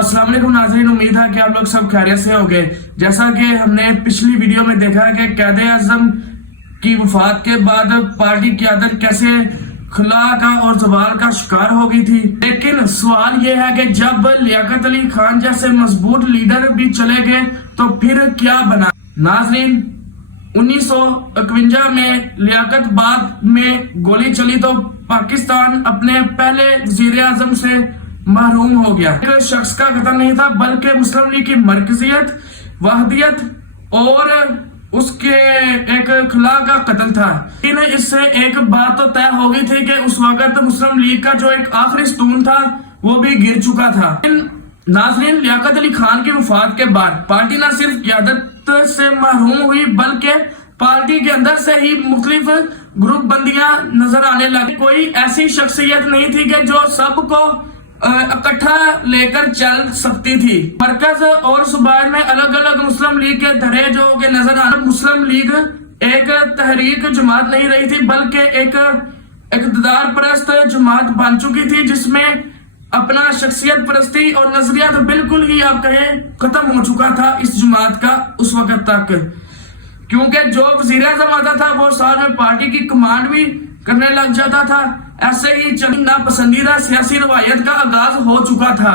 السلام علیکم ناظرین، امید ہے کہ آپ لوگ سب خیریت سے ہوں گے۔ جیسا کہ ہم نے پچھلی ویڈیو میں دیکھا ہے کہ قائد اعظم کی وفات کے بعد پارٹی قیادت کیسے خلا کا اور زوال کا شکار ہو گئی تھی، لیکن سوال یہ ہے کہ جب لیاقت علی خان جیسے مضبوط لیڈر بھی چلے گئے تو پھر کیا بنا؟ ناظرین، 1951 میں لیاقت بعد میں گولی چلی تو پاکستان اپنے پہلے وزیر اعظم سے محروم ہو گیا۔ ایک شخص کا قتل نہیں تھا بلکہ مسلم لیگ کی مرکزیت، وحدیت اور اس کے ایک خلا کا قتل تھا۔ اس سے ایک بات تو طے ہو گئی تھی کہ اس وقت مسلم لیگ کا جو ایک آخری ستون تھا وہ بھی گر چکا تھا۔ ناظرین، لیاقت علی خان کی وفات کے بعد پارٹی نہ صرف قیادت سے محروم ہوئی بلکہ پارٹی کے اندر سے ہی مختلف گروپ بندیاں نظر آنے لگی۔ کوئی ایسی شخصیت نہیں تھی کہ جو سب کو اکٹھا لے کر چل سکتی تھی۔ مرکز اور صوبائے میں الگ الگ مسلم لیگ کے دھرے جو کہ نظر آنے، مسلم لیگ ایک تحریک جماعت نہیں رہی تھی بلکہ ایک اقتدار پرست جماعت بن چکی تھی، جس میں اپنا شخصیت پرستی اور نظریات بالکل ہی آپ کہیں ختم ہو چکا تھا اس جماعت کا اس وقت تک، کیونکہ جو وزیر اعظم آتا تھا وہ ساتھ میں پارٹی کی کمانڈ بھی کرنے لگ جاتا تھا۔ ایسے ہی چند ناپسندیدہ سیاسی روایت کا آغاز ہو چکا تھا۔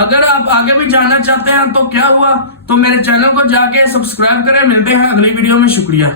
اگر آپ آگے بھی جاننا چاہتے ہیں تو کیا ہوا، تو میرے چینل کو جا کے سبسکرائب کریں۔ ملتے ہیں اگلی ویڈیو میں، شکریہ۔